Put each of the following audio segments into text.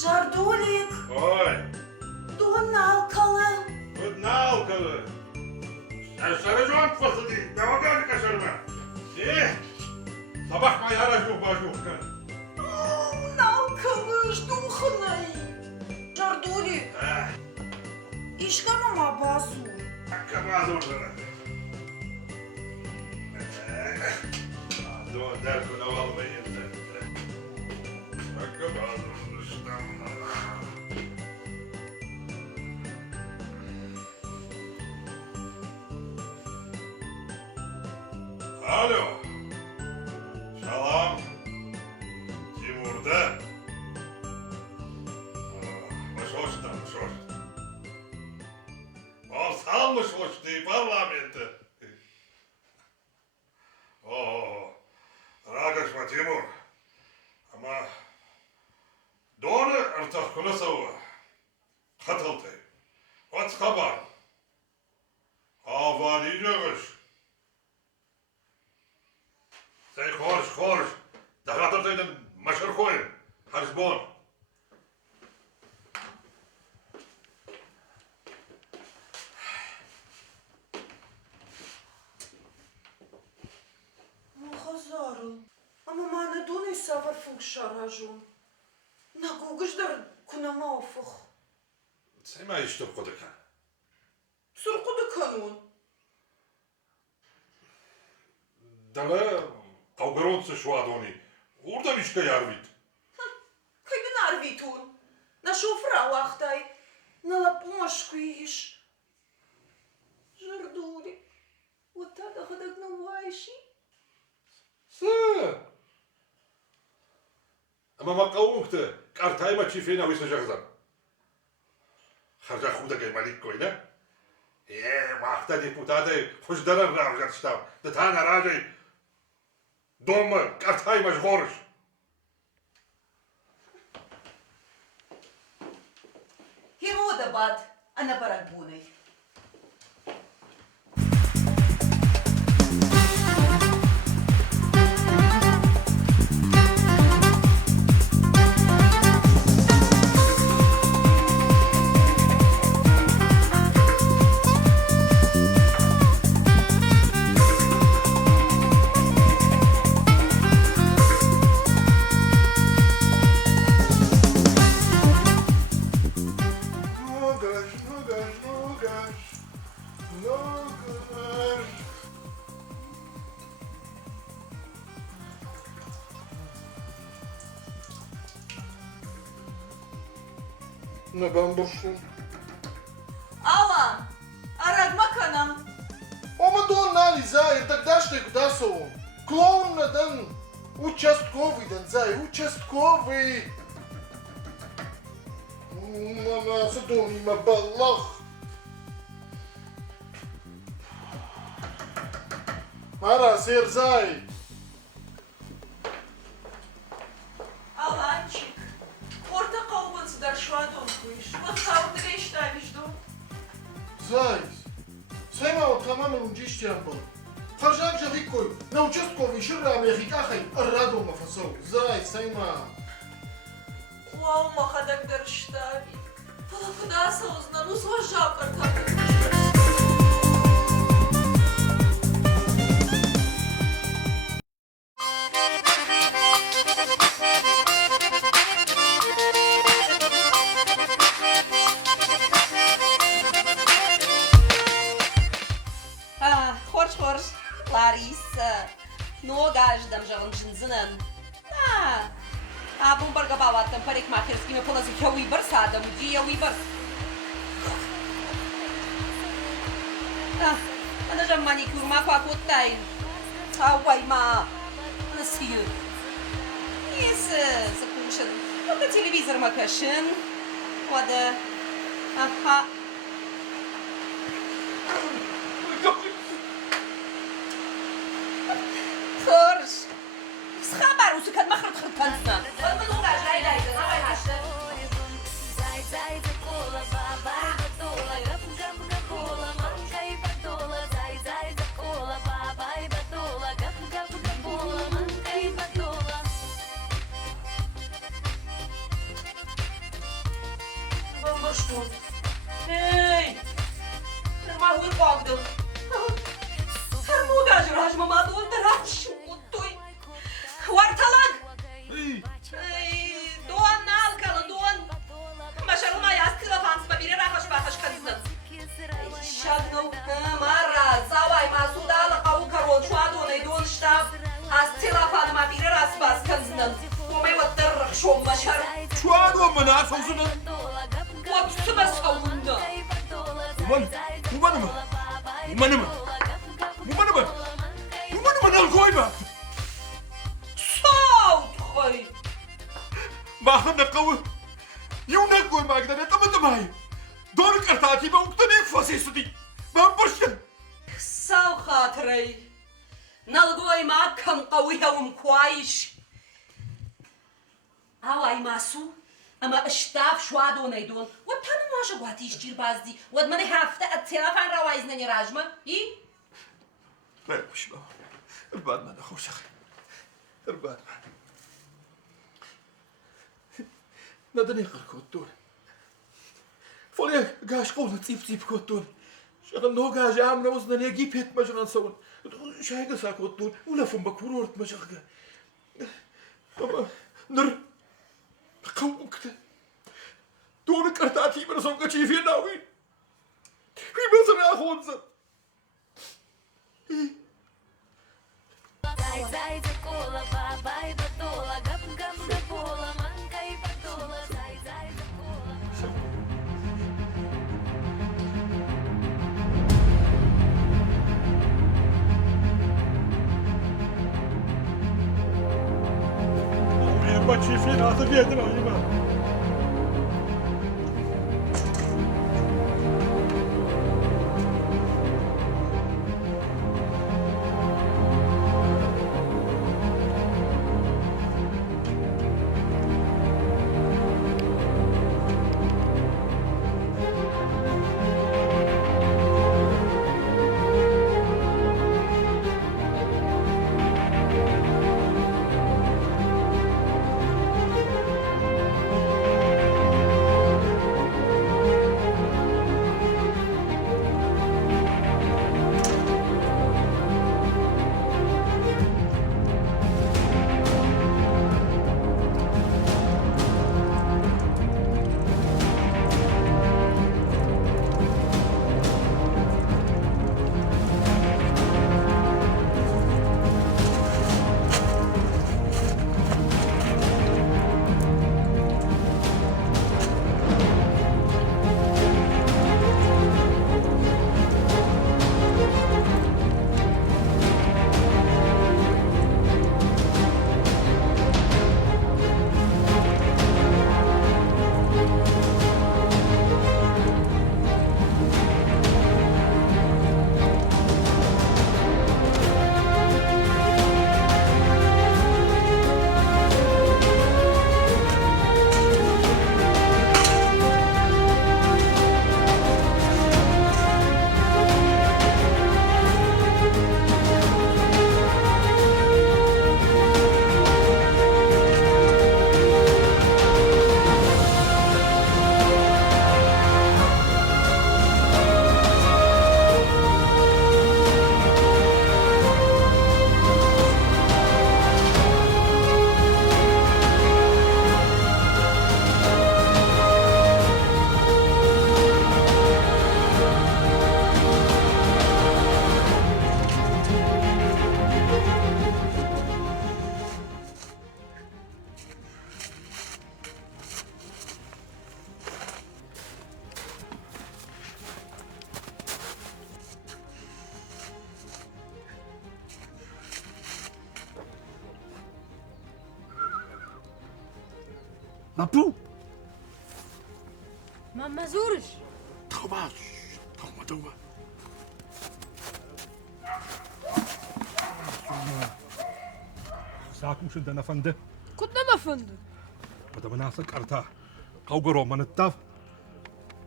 Жардулик. Ой. Дон алкалы. Вот на алкалы. Сарыжон фасады. Давай kaşarma. Sabah mayara şu bajukka. Алкалы, штуханый. Жардулик. Ишка мама базу. Kabazor sana. Doğru dersin avalmayın sen. Kabazor işte. Alo. Selam. Timur'da. Hoştan. Salmış hoştu parlamenti. Радошма, Тимур. Ama doğru artık konuşuyor. Katıldı. What's kabar? Avaliyeceğiz. Sen hoş. Daha da maşır koyun. Harzbon. Ama mane doni savar funkşarajun. Na gugujdar kunama ofuk. Sen mi işte kodukan? Sur kudukanun. Dala kavgaronsu suadoni. Orada miška jarvit. Kaj bi narvitun? Na šofra lahtaj. Na lapošku iš. Žarduri. Вот это ходок новайши. Ama maqawunkte qartayma çifena wisajaqzan. Kharja khuda ke malik koyna. Maqta deputate fujdaran ravjatshtam. Da tana rajay. Doma qartayma jgorish. Hiroda bat, ana barakbunay. Ne ben boşum. Алла, арагмаканам. Ома дон нали зай, тогда ще го дасо. Клоун на ден. Участковый ден зай, участковый. Мама, задон има балах. Мара, сер зай. Аланчик, orta kavgası der şu an olmuş. Bu kavga değiştirmiş dur. Зай, сема от камамел унджиштиан бол. Фаржак же викой, на участковый ширра Америка хай, радо ма фасол. Зай, сема. Уалма хадаг der штаби. Фала куда соузна, ну сважал картак. Хорш, Larissa, no gajdam żon dżinzynen. A bumbarga bałatem parykmacherskim polazł hełi barsadam, gdzie bars. Ana żam manikur ma kłakutnej. Całaj ma. Nasil. Jest zakuszyn. Oda telewizor ma kaszyn. Oda. Aha. Horş. Schabar, u kad machrat khartansna. Odma nuga jayda, давай hashta. schon. Hey! ما هو قاعدم. Harmoga juraj mama dol darash muttoy. Wartalag. Don nalkalı don. Maşallah yastığla fansma biri rahaş bahaş kadın. Şagno mara zavay masudal qavu karol şuadone don ştab. Az telefonuma biri ras bas kadın. Omay vattar şom maşar. شوادو من أسوسنا Otsuma savunda. ومنما القويمة Sağ ol. ما خلنا قوي يونقول ما أقدر أتمنى معي دورك أرتاكي ما أقتني فاسيسدي ما بشر Sağ hatırı. Nalgoy ma kam qawiyum كويش. Away masu. Ama اشتاف شوادو نيدون. وطن ما جواتيش جير بازدي. ود من هفته التلفون روايزنا نراجمه. إيه؟ لا مش لا البعد ما نخوش أخي البعد ما ندني غير كوتون فولي قاش قول تيب كوتون شغل نو قاش عامنا وزنا يجيب هيت مجرى نسون شاي قصا كوتون ولا فم بكورورت مجرى أما نر قوم كده دونك ارتاتي من صنقة شي في ناوي في مصر أخونزا ما شي في ناس بيدنا يما نبو ما زورش توباش توبا ساكم شد أنا فنده كنت ما فندق بدأ مناسك أرتا قوقرو من التاف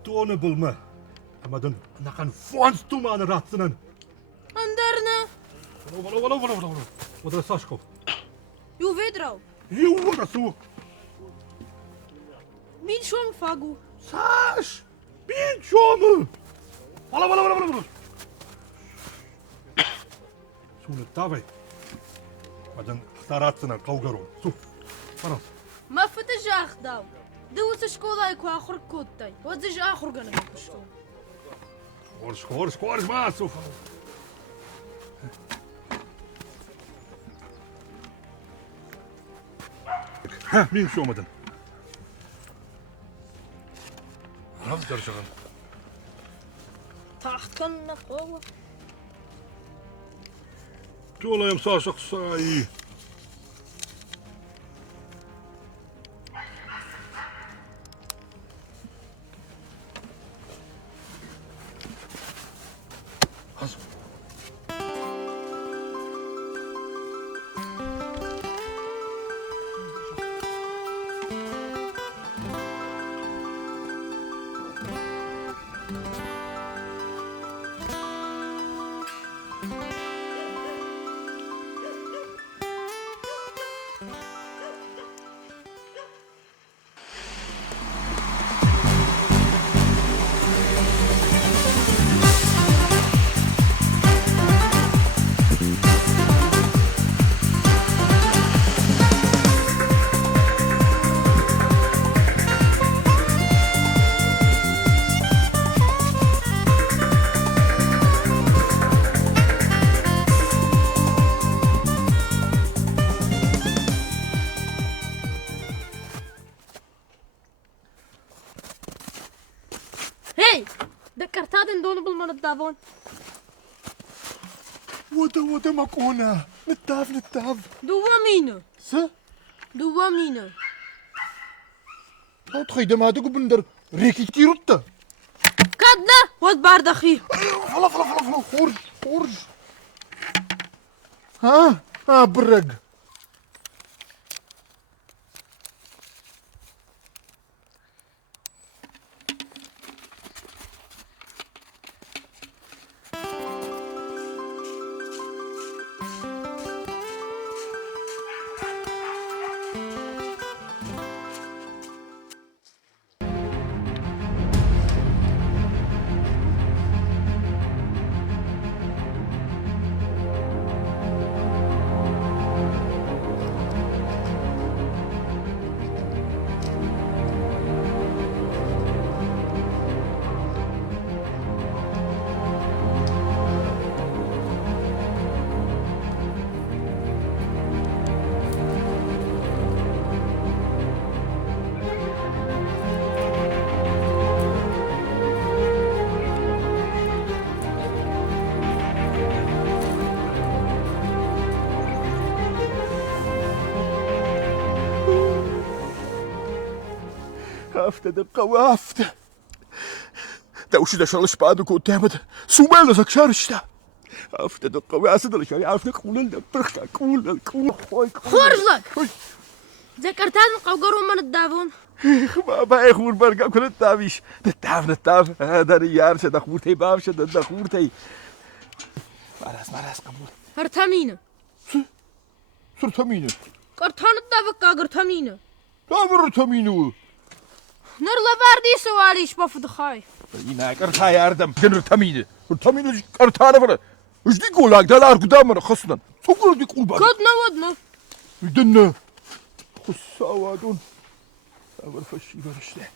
دون بلما أما دون أنا كان فوانس توما أنا راتسنن أندرنا ولا ولا ساشكو يو فيدراو يو ولا سو مين شون فاقو ساش بين شومه ولا سون التابع بعدين اختاراتنا قوقرون شوف خلاص ما فتش اخداو دوس شكولاي كو اخر كوتاي وزج اخر قنا بشتو كورش ما شوف ها مين شو مدن هفضل شغل تحت كنا قوة تولا يا مساشق صاي هي ذكرتها دون بالمن الدافون ودا مكونا نتاف دوا مينا س دوا مينا او تخيد ما تقول بندر ريكي تيروتا كادنا ود بارد اخي فلا خورج ها برق وافته دوش ده شلش بعد کو تهمت سومال زك شارشتا افته دقه واسد اللي شاي عارف نقول ده برخه كول خرج لك ذكرتها قوقروا من الدافون ما بقى خور برقه كل التابيش نتاف هذا ريار شد خورتي باب شد خورتي ماراس قبول هرتامينا سرتامينه كرتان الدافك قرتامينا تامرتامينه نر لباردي سواليش بفض خاي ينا قرتا ياردم جنرتامينه قرتانه فلا ايش دي قولك دلار قدامنا خصنا سوقر دي قول بعد كدنا ودنا يدنا خصاوادون أول فشي برشته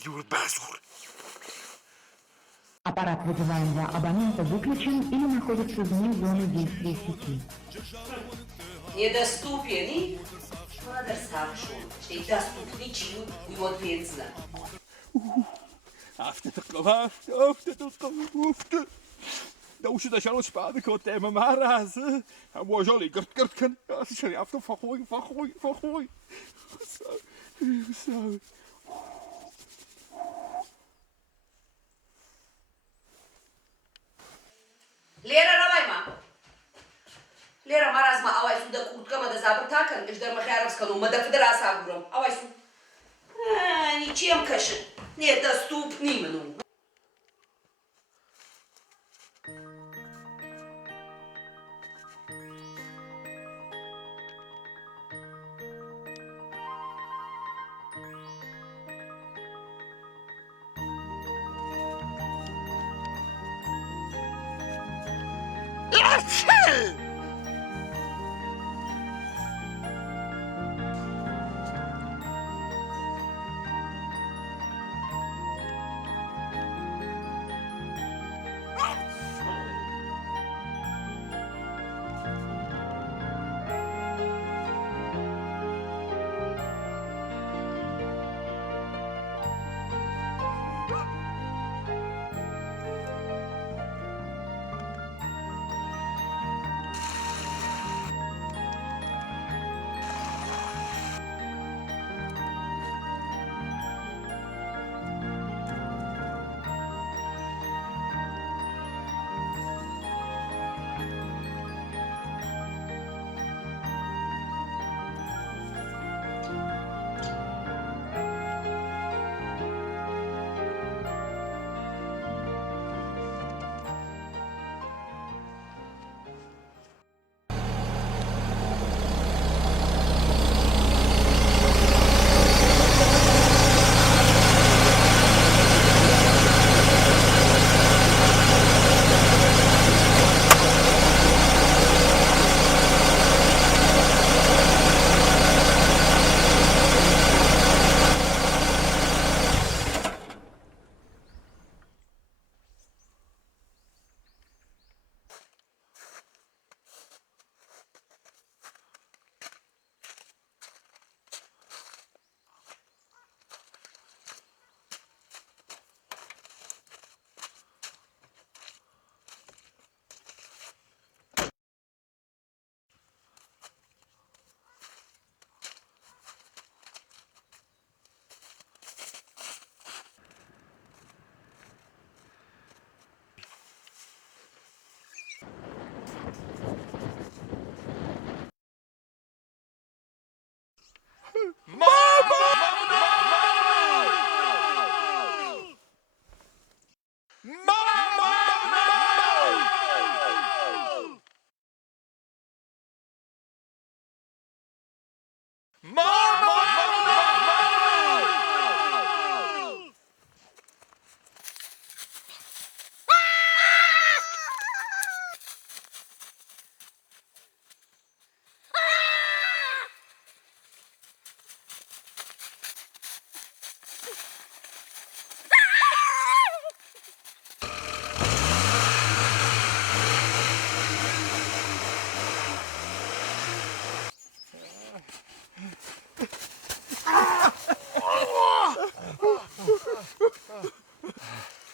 Юр, базур. Аппарат вызываемого абонента выключен или находится вне зоны действия сети. Недоступен и... Mother Saxon, știi, доступничи и вот вензна. Afte te klaar, Nou zit als je alles spaden gaat en maar razen. En waar zal ik het kan? Ja, ze zijn af van gooi. Zo. Lera ravayma. Lera marazma avaysu da kurtkama da zabrtakan, иждар махяровскану, ма да федераса агуром. Авайсу. Ничем каши. Недоступным, ну.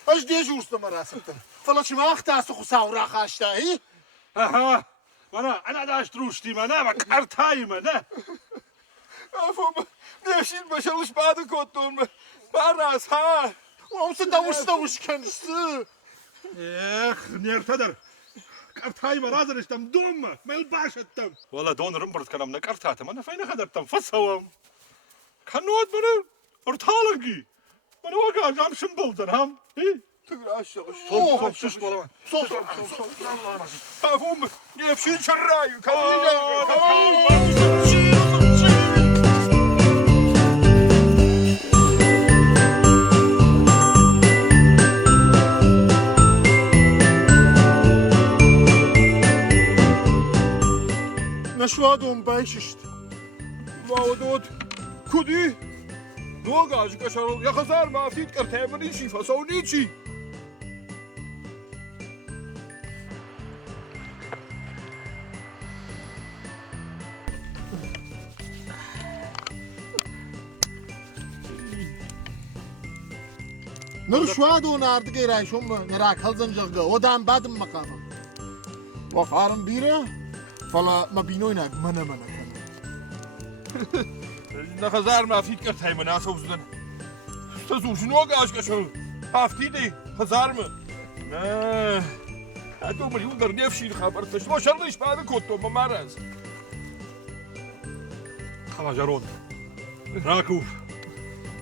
Aș dejursta marasıptın. Falaçımı ahtası kusavra kaçta, hi? Aha. Ana da aştruşti mana bak artayım ne? Afom, nevşin başarılı spaden kottum. Maraz ha. Olsun davuş kendisi. Nertadır? Kartayım razır istem dom. Mel baş ettim. Valla donurum bırt kanam ne kartatım. Ana fayna kadar tam fasavam. Kanot bana ortalan ki. Bana vaka jam şımbıldır ham. Tıgra aşağı. Sol sus bana. Sol. Afom, nevşin çarrayı. На шуадом байшишт. Vaudot, kudu. نوگاش کشارو یا خزار مافید کرده منی چی فسونی چی نر سوادون artık erayşum nera kalzan jagga odam badım makamam وخارم بیره فلا ما بینوینا منه نه خزار مافید کرده منی اسوزدن تزوج نوگاش کشارو هفتیدی خزار م نه اتو ملیون در نفشی خبرتش ما شرلش بعد کتو مرز خلا جارون راكوف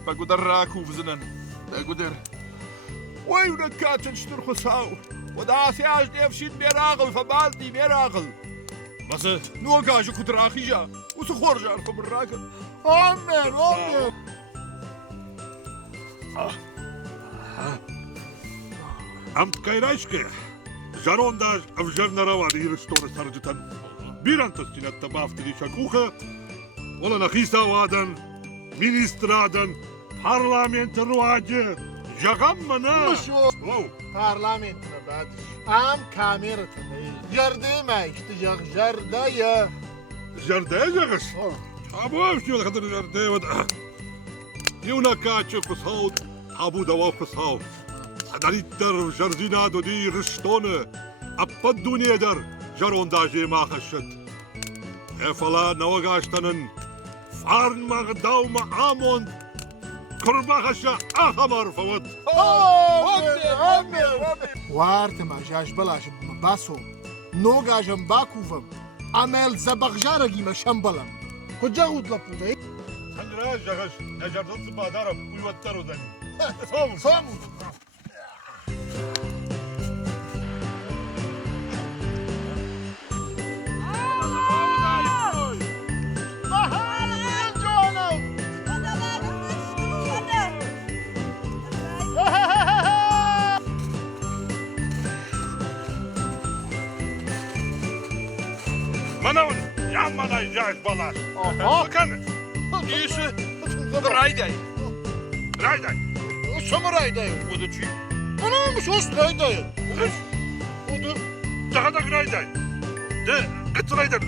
بقدر راكوف زنن بقدر وين كاتن شتر خساو وداسي عاش نفشي ميراغل فبالتي ميراغل بس نوقاش كتر اخيجا وسخرج اركب الراكب آمر آمر Amt kayraşke. Jarondaj avjarna ravadi restore sarjutan. Birantas tinatta baftili shakuha. Ola nakhisa wadan. Ministradan. Parlament ruaje. Jagammana. مشو parlamentine بعد am kamerata jardima işte jardaya Jardaya jagas. Abu avşi kadar jardaya wada. Yuna kaçı kusaut. Abu dawa kusaut. Adalittar jardina dodi ristone. Appad dünya dar. Jarondaj ma khashat. Efala nawagaştanın. Farn magdawma amon. كرباخشة أخمر فوت وارت ما جاش بلاش باسو نوغا جنباكوفم عمل زبغجارة ما شمبلم كجاود لبودي سنجراج جغش نجردت بادارم ويوترو دني صامو منون يا مانا جاش بلاش مكان ايش رايداي رايداي شو رايداي وده شي انا مش وش رايداي وده جغدك رايداي ده قط رايداي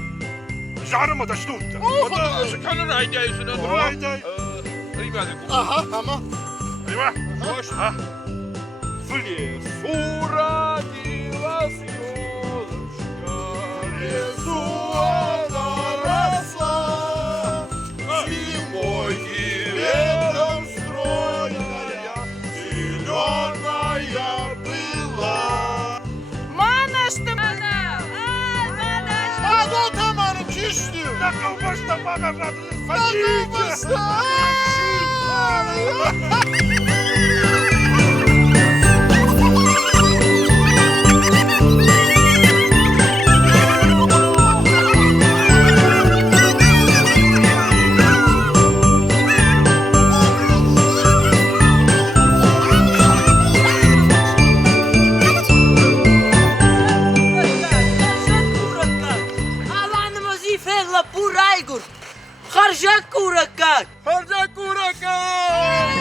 جعرمة دشتوت وده كان رايداي سنة رايداي ريبادي اها اما ايوه وش ها فلي صورة دي واسيو Nakal başta bağırladınız fakir. خرجك وركاك خرجك وركاك